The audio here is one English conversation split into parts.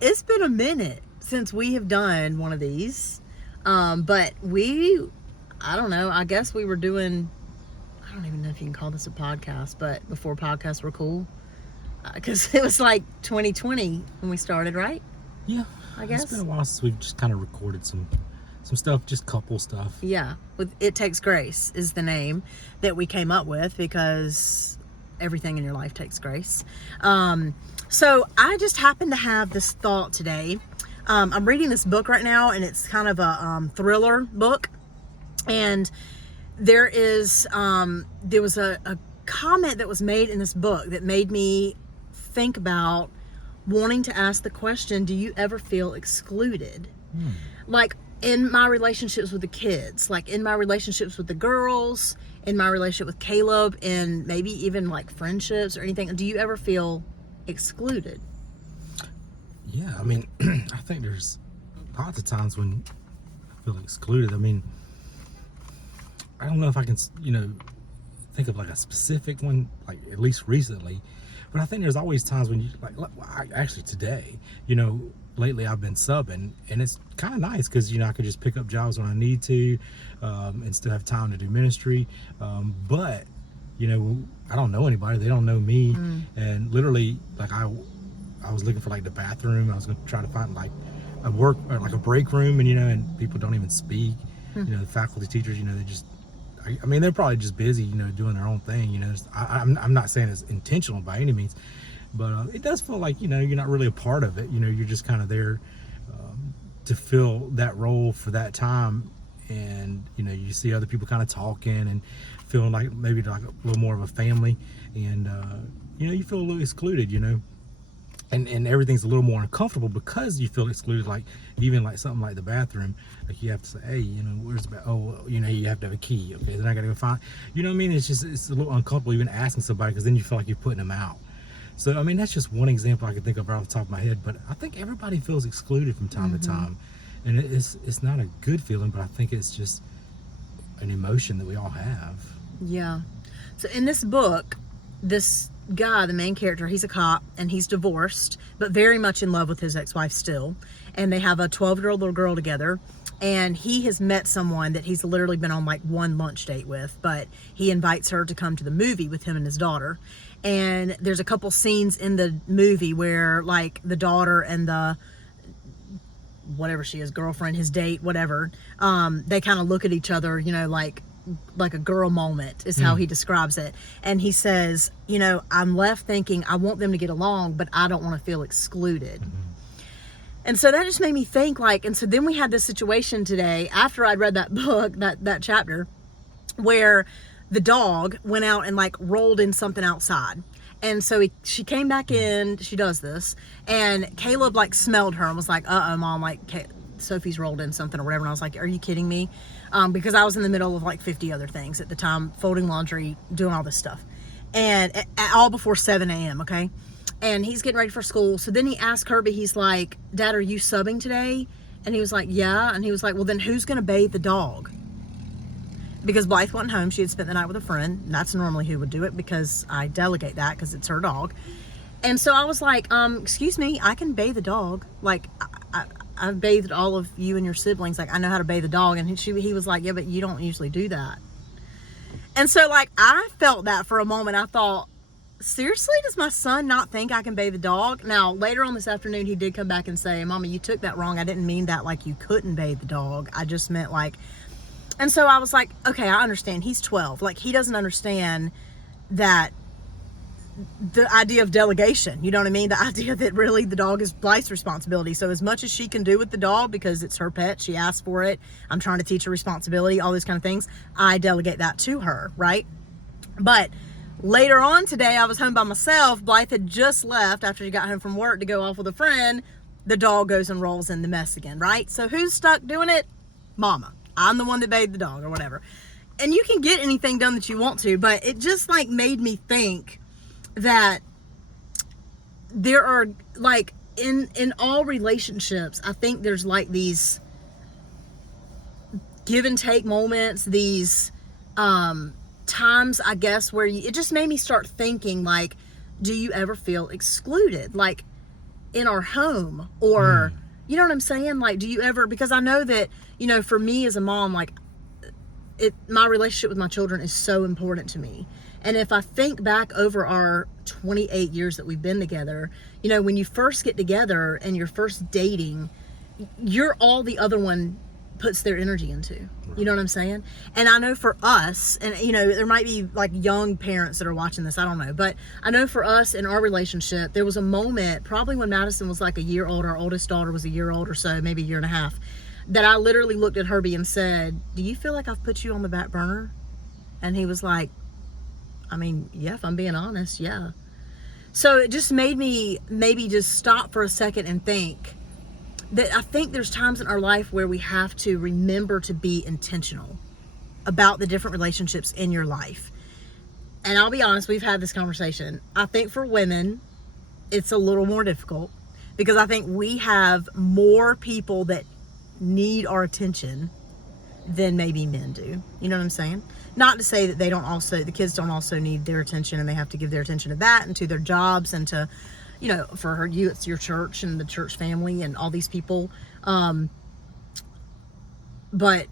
it's been a minute since we have done one of these. But I don't know, I guess we were doing, I don't even know if you can call this a podcast, but before podcasts were cool. Because it was like 2020 when we started, right? Yeah. I guess. It's been a while since we've just kind of recorded some stuff, just couple stuff. Yeah. With It Takes Grace is the name that we came up with because everything in your life takes grace. So I just happened to have this thought today. I'm reading this book right now, and it's kind of a thriller book. And there was a comment that was made in this book that made me think about wanting to ask the question, do you ever feel excluded? Like in my relationships with the kids, like in my relationships with the girls, in my relationship with Caleb, and maybe even like friendships or anything, do you ever feel excluded? Yeah, I mean, I think there's lots of times when I feel excluded. I mean, I don't know if I can, think of like a specific one, like at least recently, but I think there's always times when you actually today, lately I've been subbing, and it's kind of nice because I could just pick up jobs when I need to, and still have time to do ministry. But I don't know anybody; they don't know me, and literally, like I was looking for like the bathroom. I was going to try to find like a break room, and people don't even speak. The faculty teachers, they just. I mean, they're probably just busy, doing their own thing. I'm not saying it's intentional by any means, but it does feel like, you're not really a part of it. You're just kind of there to fill that role for that time. And, you see other people kind of talking and feeling like maybe like a little more of a family. And, you feel a little excluded, and everything's a little more uncomfortable because you feel excluded. Like even like something like the bathroom, like you have to say, hey, where's the you have to have a key. Okay, then I gotta go find, what I mean? It's a little uncomfortable even asking somebody, because then you feel like you're putting them out. So I mean, that's just one example I can think of right off the top of my head. But I think everybody feels excluded from time to time, and it's not a good feeling, but I think it's just an emotion that we all have. Yeah. So in this book, this guy, the main character, he's a cop and he's divorced, but very much in love with his ex-wife still. And they have a 12-year-old little girl together. And he has met someone that he's literally been on like one lunch date with, but he invites her to come to the movie with him and his daughter. And there's a couple scenes in the movie where like the daughter and the whatever she is, girlfriend, his date, whatever, they kind of look at each other, like a girl moment is how he describes it. And he says, I'm left thinking I want them to get along, but I don't want to feel excluded. And so that just made me think and so then we had this situation today after I'd read that book, that chapter, where the dog went out and like rolled in something outside. And so she came back in, she does this, and Caleb like smelled her and was like, mom, like Sophie's rolled in something or whatever. And I was like, are you kidding me? Because I was in the middle of like 50 other things at the time, folding laundry, doing all this stuff, and all before 7 a.m. Okay. And he's getting ready for school. So then he asked Kirby, he's like, Dad, are you subbing today? And he was like, yeah. And he was like, well, then who's going to bathe the dog? Because Blythe wasn't home. She had spent the night with a friend. That's normally who would do it because I delegate that because it's her dog. And so I was like, excuse me, I can bathe the dog. Like, I've bathed all of you and your siblings. Like, I know how to bathe a dog. And he was like, yeah, but you don't usually do that. And so, like, I felt that for a moment. I thought, seriously, does my son not think I can bathe the dog? Now, later on this afternoon, he did come back and say, Mama, you took that wrong. I didn't mean that like you couldn't bathe the dog. I just meant like, and so I was like, okay, I understand. He's 12. Like, he doesn't understand that the idea of delegation, you know what I mean? The idea that really the dog is Blythe's responsibility. So as much as she can do with the dog because it's her pet, she asked for it, I'm trying to teach her responsibility, all those kind of things, I delegate that to her, right? But later on today, I was home by myself. Blythe had just left after she got home from work to go off with a friend. The dog goes and rolls in the mess again, right? So who's stuck doing it? Mama. I'm the one that bathed the dog or whatever. And you can get anything done that you want to, but it just like made me think that there are like in all relationships, I think there's like these give and take moments, these times, I guess, where it just made me start thinking like, do you ever feel excluded? Like, in our home, or you know what I'm saying? Like, do you ever, because I know that, you know, for me as a mom, like my relationship with my children is so important to me. And if I think back over our 28 years that we've been together, you know, when you first get together and you're first dating, you're all the other one puts their energy into. You know what I'm saying? And I know for us, and you know, there might be like young parents that are watching this, I don't know, but I know for us in our relationship, there was a moment probably when Madison was like a year old, our oldest daughter was a year old or so, maybe a year and a half, that I literally looked at Herbie and said, do you feel like I've put you on the back burner? And he was like, I mean, yeah, if I'm being honest, yeah. So it just made me maybe just stop for a second and think that I think there's times in our life where we have to remember to be intentional about the different relationships in your life. And I'll be honest, we've had this conversation. I think for women, it's a little more difficult because I think we have more people that need our attention than maybe men do. You know what I'm saying? Not to say that they don't also, the kids don't also need their attention, and they have to give their attention to that and to their jobs and to, you know, for her, you, it's your church and the church family and all these people. But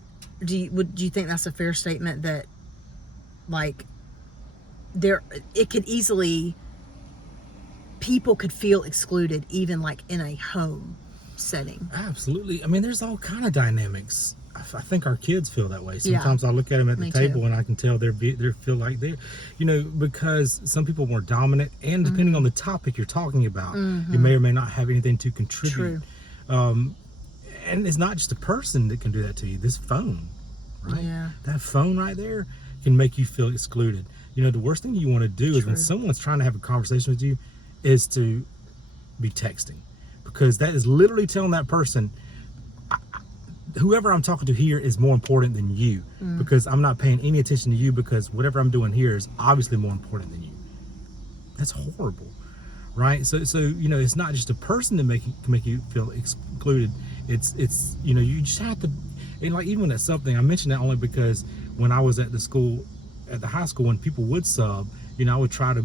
do you think that's a fair statement that, like, it could easily, people could feel excluded even like in a home setting? Absolutely. I mean, there's all kind of dynamics. I think our kids feel that way. Sometimes Yeah, I look at them at the me table too. and I can tell they feel like they're, you know, because some people are more dominant, and depending on the topic you're talking about, you may or may not have anything to contribute. True. And it's not just a person that can do that to you. This phone, right? Yeah. That phone right there can make you feel excluded. You know, the worst thing you want to do is when True. someone's trying to have a conversation with you is to be texting, because that is literally telling that person, whoever I'm talking to here is more important than you, because I'm not paying any attention to you, because whatever I'm doing here is obviously more important than you. That's horrible, right? So you know, it's not just a person that can make you feel excluded. It's you know, you just have to, and like even at something, I mentioned that only because when I was at the high school, when people would sub, you know, I would try to,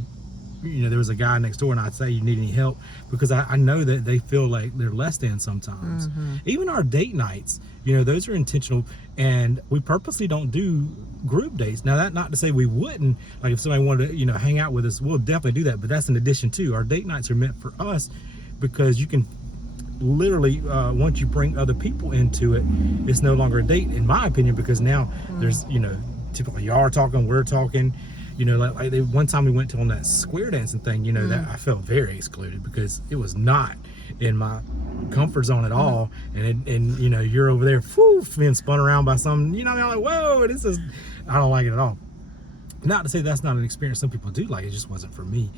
you know, there was a guy next door and I'd say, you need any help? Because I know that they feel like they're less than sometimes. Even our date nights, you know, those are intentional, and we purposely don't do group dates. Now, that not to say we wouldn't, like if somebody wanted to, you know, hang out with us, we'll definitely do that, but that's an addition too. Our date nights are meant for us because you can literally, once you bring other people into it, it's no longer a date, in my opinion, because now there's, you know, typically y'all are talking, we're talking. You know, like one time we went on that square dancing thing, you know, that I felt very excluded because it was not in my comfort zone at all. And you know, you're over there, being spun around by something, you know, I'm like, whoa, this is, I don't like it at all. Not to say that's not an experience some people do like, it just wasn't for me.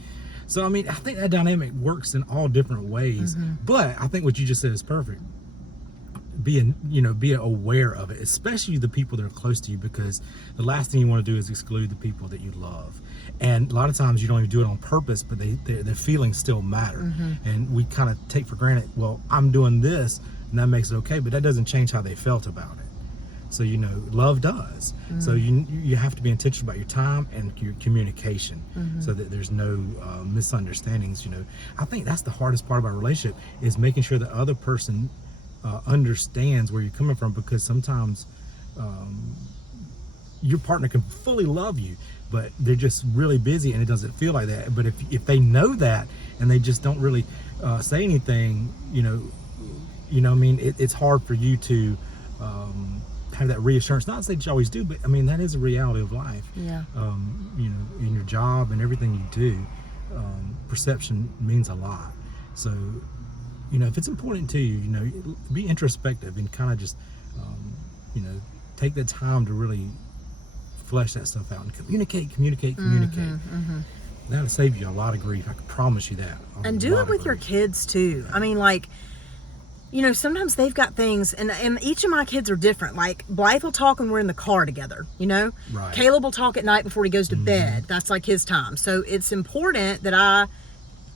So, I mean, I think that dynamic works in all different ways, but I think what you just said is perfect. Be aware of it, especially the people that are close to you, because the last thing you want to do is exclude the people that you love. And a lot of times you don't even do it on purpose, but their feelings still matter. And we kind of take for granted, well, I'm doing this and that makes it okay, but that doesn't change how they felt about it. So, you know, love does. So you have to be intentional about your time and your communication, so that there's no misunderstandings. You know, I think that's the hardest part about a relationship, is making sure the other person understands where you're coming from, because sometimes your partner can fully love you, but they're just really busy and it doesn't feel like that. But if they know that and they just don't really say anything, you know what I mean, it's hard for you to have that reassurance. Not to say that you always do, but I mean, that is a reality of life. Yeah. You know, in your job and everything you do, perception means a lot. So, you know, if it's important to you, you know, be introspective and kind of just, you know, take the time to really flesh that stuff out and communicate. That'll save you a lot of grief. I can promise you that. And do it with your kids too. I mean, like, you know, sometimes they've got things, and each of my kids are different. Like, Blythe will talk when we're in the car together, you know? Right. Caleb will talk at night before he goes to bed. That's like his time. So it's important that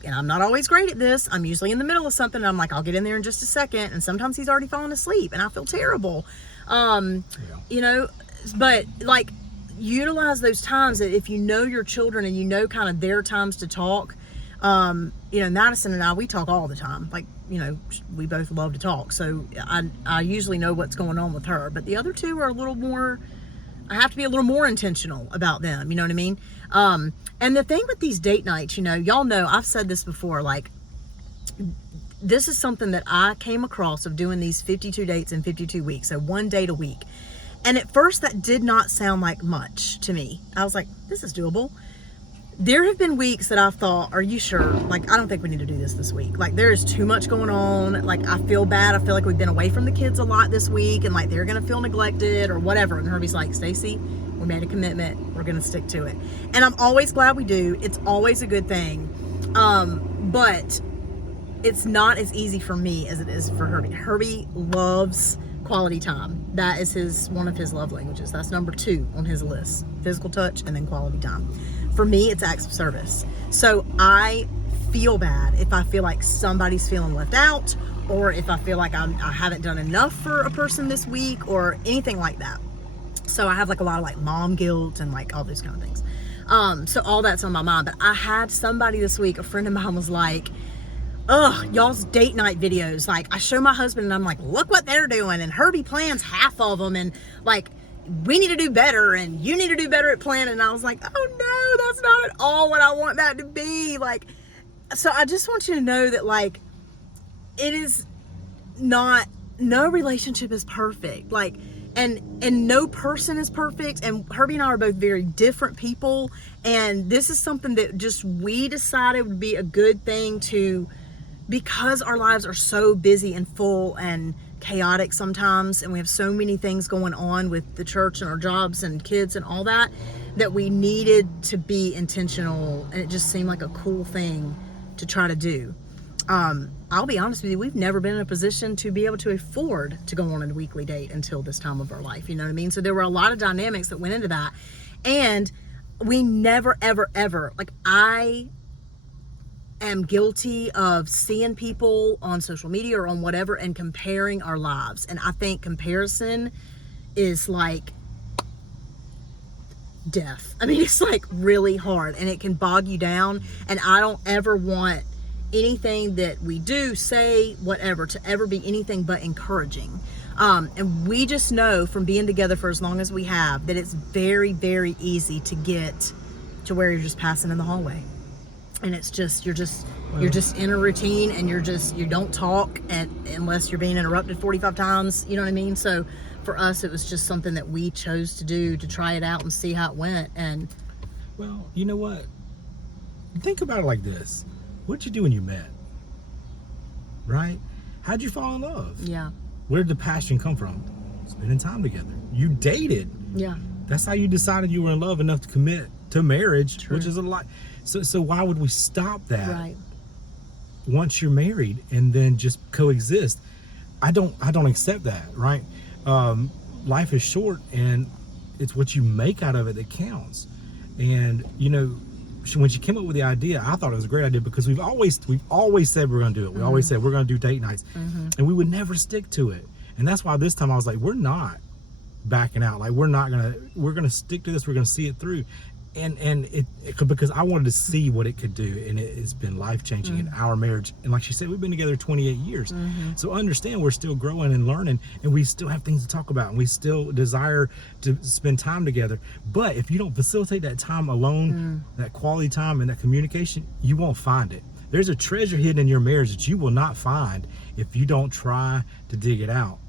and I'm not always great at this. I'm usually in the middle of something, and I'm like, I'll get in there in just a second. And sometimes he's already fallen asleep, and I feel terrible. You know, but like, utilize those times that if you know your children and you know kind of their times to talk, You know, Madison and I, we talk all the time. Like, you know, we both love to talk. So I usually know what's going on with her. But the other two are a little more, I have to be a little more intentional about them. You know what I mean? And the thing with these date nights, you know, y'all know, I've said this before, like, this is something that I came across of doing these 52 dates in 52 weeks. So 1 date a week. And at first that did not sound like much to me. I was like, this is doable. There have been weeks that I've thought, are you sure? Like, I don't think we need to do this week. Like, there is too much going on. Like, I feel bad. I feel like we've been away from the kids a lot this week, and like they're going to feel neglected or whatever. And Herbie's like, Stacy, we made a commitment. We're going to stick to it. And I'm always glad we do. It's always a good thing. But it's not as easy for me as it is for Herbie. Herbie loves quality time. That is one of his love languages. That's number 2 on his list. Physical touch and then quality time. For me, it's acts of service. So I feel bad if I feel like somebody's feeling left out, or if I feel like I haven't done enough for a person this week, or anything like that. So I have like a lot of like mom guilt and like all those kind of things. So all that's on my mind. But I had somebody this week, a friend of mine was like, ugh, y'all's date night videos. Like, I show my husband and I'm like, look what they're doing. And Herbie plans half of them. And like, we need to do better. And you need to do better at planning. And I was like, oh no, that's not at all what I want that to be. Like, so I just want you to know that, like, it is not, no relationship is perfect. Like, and no person is perfect. And Herbie and I are both very different people. And this is something that just we decided would be a good thing to, because our lives are so busy and full and chaotic sometimes, and we have so many things going on with the church and our jobs and kids and all that, that we needed to be intentional, and it just seemed like a cool thing to try to do. I'll be honest with you, we've never been in a position to be able to afford to go on a weekly date until this time of our life, you know what I mean? So there were a lot of dynamics that went into that, and we never, ever, ever, like, I am guilty of seeing people on social media or on whatever and comparing our lives. And I think comparison is like death. I mean, it's like really hard and it can bog you down. And I don't ever want anything that we do, say, whatever, to ever be anything but encouraging. And we just know from being together for as long as we have that it's very, very easy to get to where you're just passing in the hallway. And it's just, you're just in a routine, and you don't talk unless you're being interrupted 45 times, you know what I mean? So for us, it was just something that we chose to do, to try it out and see how it went. And well, you know what? Think about it like this. What'd you do when you met? Right? How'd you fall in love? Yeah. Where did the passion come from? Spending time together. You dated. Yeah. That's how you decided you were in love enough to commit to marriage. True. Which is a lot. So why would we stop that? Right. Once you're married and then just coexist? I don't accept that, right? Life is short, and it's what you make out of it that counts. And you know, when she came up with the idea, I thought it was a great idea, because we've always said we're going to do it. We always said we're going to do date nights, and we would never stick to it. And that's why this time I was like, we're not backing out. Like, we're going to stick to this. We're going to see it through. And it because I wanted to see what it could do, and it's been life-changing in our marriage. And like she said, we've been together 28 years. So understand, we're still growing and learning, and we still have things to talk about, and we still desire to spend time together. But if you don't facilitate that time alone, that quality time and that communication, you won't find it. There's a treasure hidden in your marriage that you will not find if you don't try to dig it out.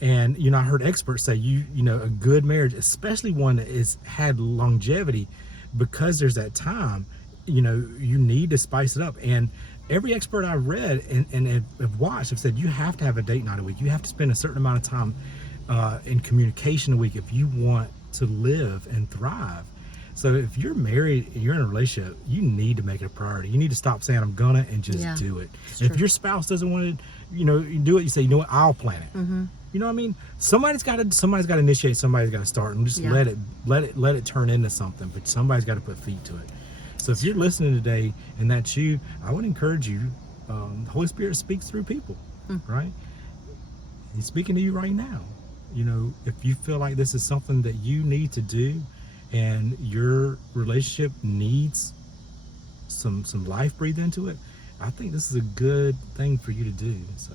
And you know, I heard experts say you know, a good marriage, especially one that is had longevity, because there's that time, you know, you need to spice it up. And every expert I've read and have watched have said you have to have a date night a week. You have to spend a certain amount of time in communication a week if you want to live and thrive. So if you're married and you're in a relationship, you need to make it a priority. You need to stop saying I'm gonna and just do it. And if your spouse doesn't want to, you know, you do it, you say, you know what, I'll plan it. You know what I mean? Somebody's got to initiate. Somebody's got to start, and just let it turn into something. But somebody's got to put feet to it. So if you're listening today and that's you, I would encourage you. The Holy Spirit speaks through people, right? He's speaking to you right now. You know, if you feel like this is something that you need to do, and your relationship needs some life breathed into it, I think this is a good thing for you to do. So,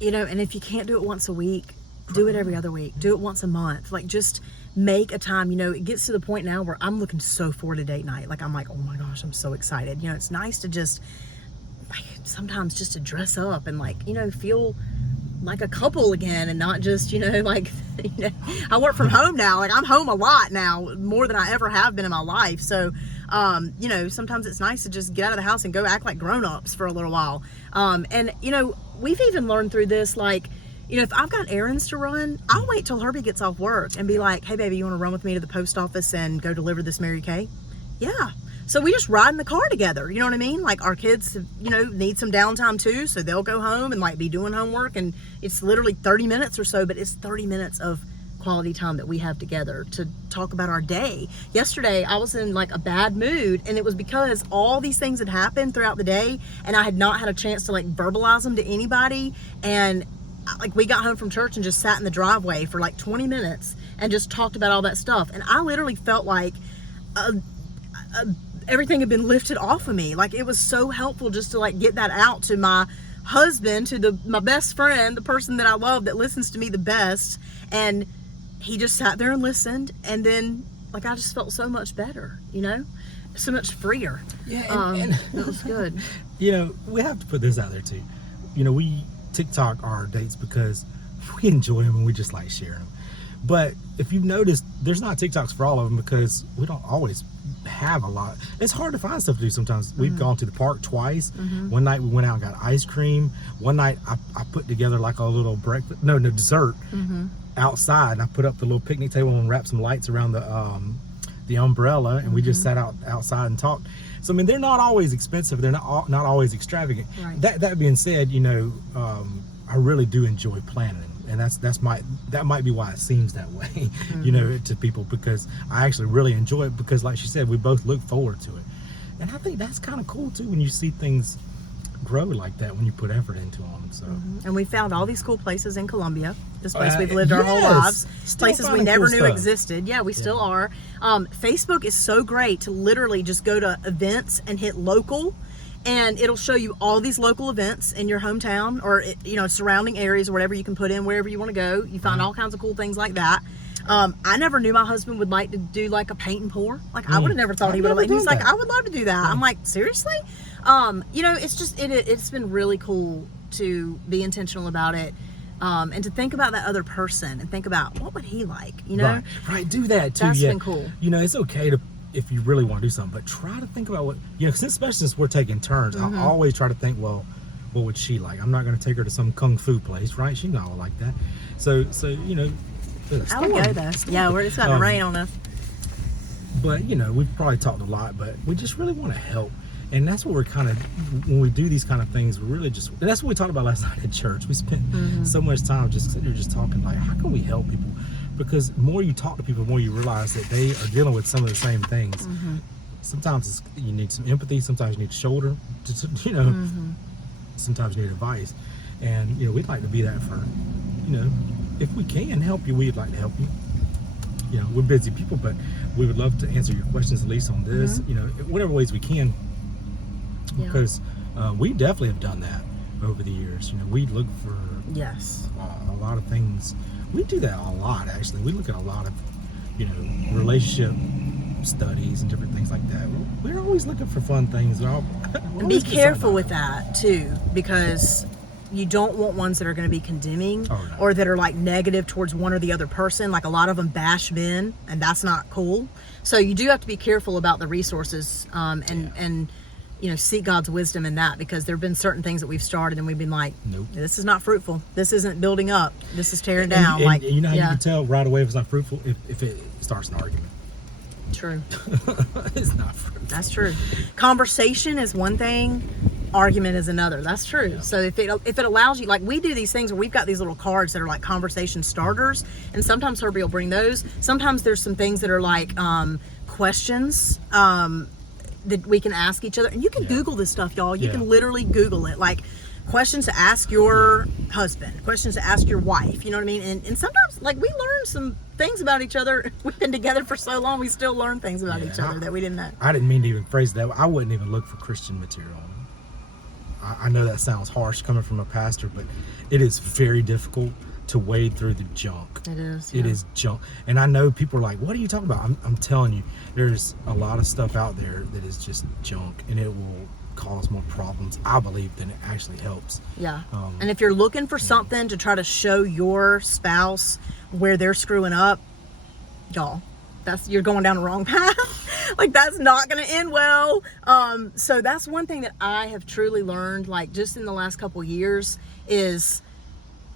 and if you can't do it once a week, do it every other week. Do it once a month. Like, just make a time. It gets to the point now where I'm looking so forward to date night. Like, I'm like, oh my gosh, I'm so excited. It's nice to just, like, sometimes just to dress up and, like, feel like a couple again, and not just, like, I work from home now. Like, I'm home a lot now, more than I ever have been in my life. So, sometimes it's nice to just get out of the house and go act like grown-ups for a little while. And, we've even learned through this, like, if I've got errands to run, I'll wait till Herbie gets off work and be like, hey, baby, you want to run with me to the post office and go deliver this Mary Kay? Yeah. So we just ride in the car together. You know what I mean? Like, our kids, need some downtime too. So they'll go home and, like, be doing homework. And it's literally 30 minutes or so, but it's 30 minutes of quality time that we have together to talk about our day. Yesterday, I was in, like, a bad mood, and it was because all these things had happened throughout the day, and I had not had a chance to, like, verbalize them to anybody. And, like, we got home from church and just sat in the driveway for like 20 minutes and just talked about all that stuff. And I literally felt like everything had been lifted off of me. Like, it was so helpful just to, like, get that out to my husband, to my best friend, the person that I love, that listens to me the best. And he just sat there and listened. And then, like, I just felt so much better, so much freer. Yeah. And it was good. We have to put this out there too. We TikTok our dates because we enjoy them and we just like sharing them. But if you've noticed, there's not TikToks for all of them because we don't always have a lot. It's hard to find stuff to do sometimes. We've gone to the park twice. One night we went out and got ice cream. One night I put together like a little dessert outside, and I put up the little picnic table and wrapped some lights around the umbrella, and we just sat outside and talked. So, I mean, they're not always expensive. They're not always extravagant. Right. That being said, I really do enjoy planning, and that might be why it seems that way, to people, because I actually really enjoy it, because, like she said, we both look forward to it. And I think that's kind of cool too, when you see things grow like that, when you put effort into them. So, and we found all these cool places in Columbia, this place we've lived our whole lives, Still places we finding never cool knew stuff. existed. Yeah, we still are. Facebook is so great to literally just go to events and hit local, and it'll show you all these local events in your hometown or surrounding areas, or whatever you can put in wherever you want to go. You find all kinds of cool things like that. I never knew my husband would like to do like a paint and pour. Like, I would have never thought he would have. And he's like, I would love to do that. I'm like, seriously? It's just it's been really cool to be intentional about it, and to think about that other person and think about what would he like, Right, do that too. That's been cool. It's okay to, if you really want to do something, but try to think about what, especially since we're taking turns, I always try to think, well, what would she like? I'm not going to take her to some kung fu place, right? She's not like that. So I would go though. Yeah, it's about to rain on us. But we've probably talked a lot, but we just really want to help. And that's what we're kind of, when we do these kind of things, we're really just, and that's what we talked about last night at church. We spent so much time just sitting here just talking, like, how can we help people? Because the more you talk to people, the more you realize that they are dealing with some of the same things. Sometimes you need some empathy, sometimes you need a shoulder, sometimes you need advice. And, we'd like to be that for, if we can help you, we'd like to help you. We're busy people, but we would love to answer your questions, at least on this, whatever ways we can. Because we definitely have done that over the years. We look for a lot of things. We do that a lot, actually. We look at a lot of, relationship studies and different things like that. We're always looking for fun things. Be careful with that too, because you don't want ones that are going to be condemning or that are like negative towards one or the other person. Like, a lot of them bash men, and that's not cool. So you do have to be careful about the resources, and seek God's wisdom in that, because there have been certain things that we've started and we've been like, nope, this is not fruitful. This isn't building up. This is tearing down. And you know how you can tell right away if it's not fruitful? If it starts an argument. True. It's not fruitful. That's true. Conversation is one thing. Argument is another. That's true. Yeah. So if it allows you, like, we do these things where we've got these little cards that are like conversation starters, and sometimes Herbie will bring those. Sometimes there's some things that are like questions that we can ask each other, and you can Google this stuff, y'all. You can literally Google it, like questions to ask your husband, questions to ask your wife, you know what I mean? And sometimes, like, we learn some things about each other. We've been together for so long, we still learn things about each other that we didn't know. I didn't mean to even phrase that. I wouldn't even look for Christian material. I know that sounds harsh coming from a pastor, but it is very difficult to wade through the junk. It is. It is junk. And I know people are like, what are you talking about? I'm telling you, there's a lot of stuff out there that is just junk, and it will cause more problems, I believe, than it actually helps. Yeah. And if you're looking for something to try to show your spouse where they're screwing up, y'all, you're going down the wrong path. Like, that's not going to end well. So that's one thing that I have truly learned, like, just in the last couple years, is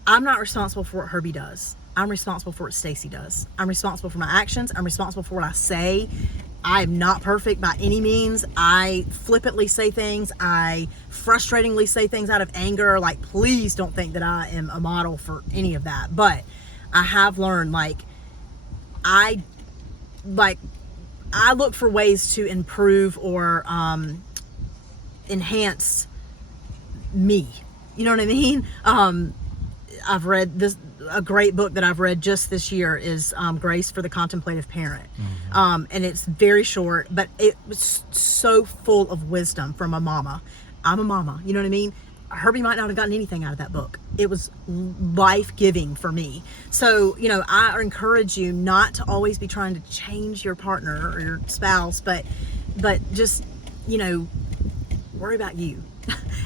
I'm not responsible for what Herbie does. I'm responsible for what Stacy does. I'm responsible for my actions. I'm responsible for what I say. I am not perfect by any means. I flippantly say things. I frustratingly say things out of anger. Like, please don't think that I am a model for any of that. But I have learned, like, I look for ways to improve or enhance me. You know what I mean? I've read a great book that I've read just this year is Grace for the Contemplative Parent. And it's very short, but it was so full of wisdom from a mama. I'm a mama, you know what I mean? Herbie might not have gotten anything out of that book. It was life-giving for me. So, you know, I encourage you not to always be trying to change your partner or your spouse, but just, you know, worry about you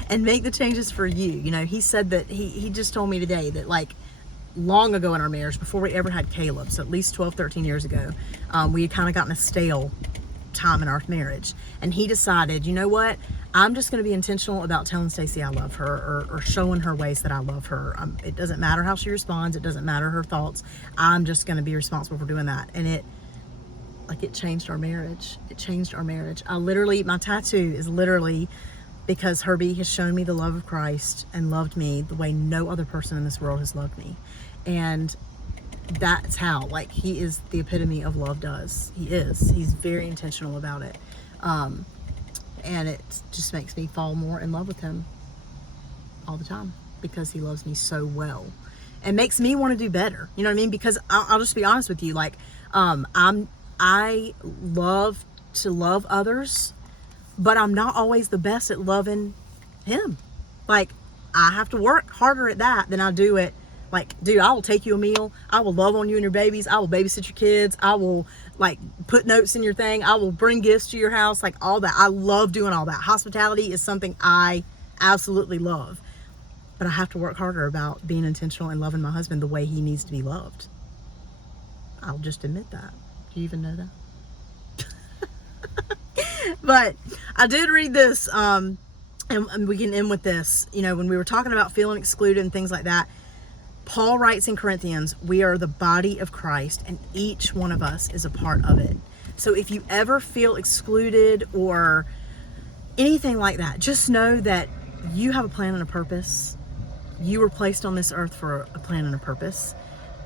and make the changes for you. You know, he said that he just told me today that, like, long ago in our marriage, before we ever had Caleb, so at least 12, 13 years ago, we had kind of gotten a stale time in our marriage. And he decided, you know what? I'm just going to be intentional about telling Stacy I love her, or showing her ways that I love her. It doesn't matter how she responds. It doesn't matter her thoughts. I'm just going to be responsible for doing that. And it changed our marriage. It changed our marriage. My tattoo is literally because Herbie has shown me the love of Christ and loved me the way no other person in this world has loved me. And that's how, like, he is the epitome of love does. He's very intentional about it. And it just makes me fall more in love with him all the time because he loves me so well and makes me want to do better. You know what I mean? Because I'll just be honest with you. Like, I love to love others, but I'm not always the best at loving him. Like, I have to work harder at that than I do at, like, dude, I will take you a meal. I will love on you and your babies. I will babysit your kids. I will, like, put notes in your thing. I will bring gifts to your house, like, all that. I love doing all that. Hospitality is something I absolutely love. But I have to work harder about being intentional and loving my husband the way he needs to be loved. I'll just admit that. Do you even know that? But I did read this, and we can end with this. You know, when we were talking about feeling excluded and things like that, Paul writes in Corinthians, we are the body of Christ, and each one of us is a part of it. So if you ever feel excluded or anything like that, just know that you have a plan and a purpose. You were placed on this earth for a plan and a purpose.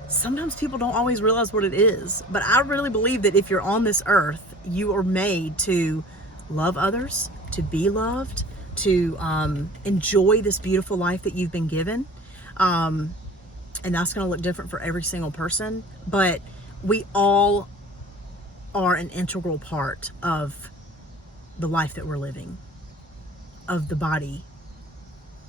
Sometimes people don't always realize what it is, but I really believe that if you're on this earth, you are made to love others, to be loved, to enjoy this beautiful life that you've been given. And that's going to look different for every single person, but we all are an integral part of the life that we're living, of the body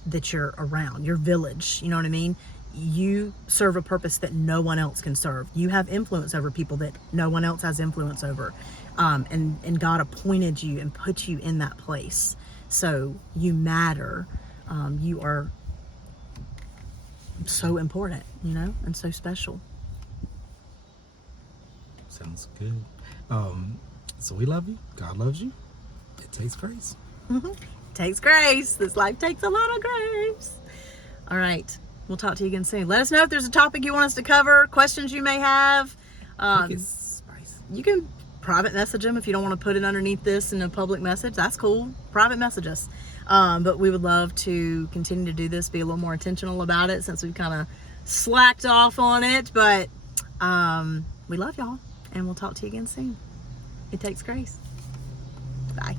that you're around, your village. You know what I mean? You serve a purpose that no one else can serve. You have influence over people that no one else has influence over. And God appointed you and put you in that place. So you matter. You are so important, you know, and so special. Sounds good. So we love you. God loves you. It takes grace. Mm-hmm. It takes grace. This life takes a lot of grace. All right. We'll talk to you again soon. Let us know if there's a topic you want us to cover, questions you may have. You can private message them if you don't want to put it underneath this in a public message. That's cool. Private message us. But we would love to continue to do this, be a little more intentional about it since we've kind of slacked off on it. But we love y'all, and we'll talk to you again soon. It takes grace. Bye.